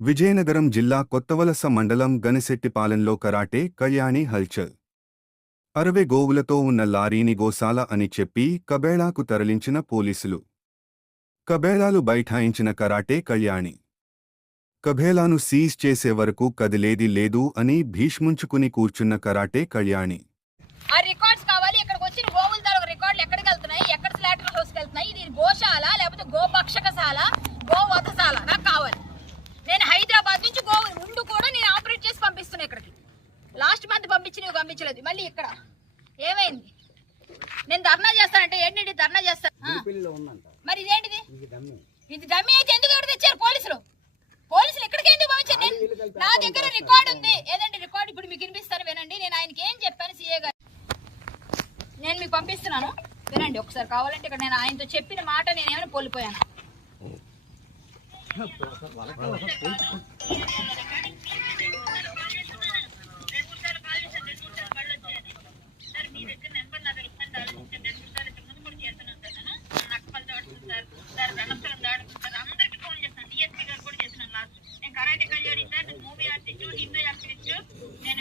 విజయనగరం జిల్లా కొత్తవలస మండలం గనిశెట్టిపాలెంలో కరాటే కళ్యాణి హల్చల్. అరవై గోవులతో ఉన్న లారీని గోశాల అని చెప్పి కబేళాకు తరలించిన పోలీసులు. కబేళాలు బైఠాయించిన కరాటే కళ్యాణి. కబేళాను సీజ్ చేసే వరకు కదిలేది లేదు అని భీష్ముంచుకుని కూర్చున్న కరాటే కళ్యాణి. ఆ రికార్డ్స్ కావాలి ఇక్కడికి వచ్చిన గోవుల రికార్డులు ఎక్కడికి వెళ్తున్నాయి ఎక్కడ స్లాటర్ హౌస్కి వెళ్తున్నాయి ఇది గోశాల లేకపోతే లాస్ట్ మంత్ పంపించి నువ్వు పంపించలేదు మళ్ళీ ఇక్కడ. ఏమైంది? నేను ధర్నా చేస్తానంటే ఏంటి ధర్నా చేస్తాను మరి ఇదేంటిది? ఇది డమ్మీ అయితే ఎందుకు ఇక్కడ తెచ్చారు పోలీసులు? పోలీసులు ఎక్కడికి ఎందుకు పంపించారు? నేను నా దగ్గర రికార్డు ఉంది. ఏదండి రికార్డు? ఇప్పుడు మీకు వినిపిస్తాను వినండి. నేను ఆయనకి ఏం చెప్పాను? సీఏ గారు. నేను మీకు పంపిస్తున్నాను. వినండి ఒకసారి కావాలంటే ఇక్కడ నేను ఆయనతో చెప్పిన మాట నేను ఏమైనా కోల్పోయాను çünkü.